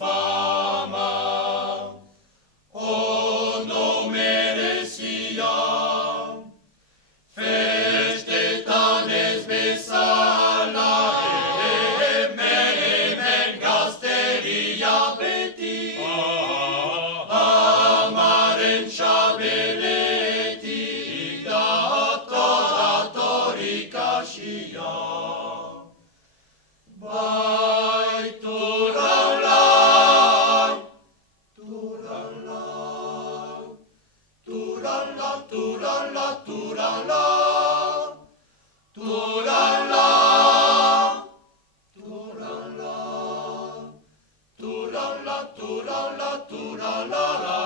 fama, ono merezia, festetan ez bezala, hemen gazteria beti, amaren txabeletik dator ikasia. Bai, turalai, turalai, turala, turala, turala, turala, turala, turala, turala, turala,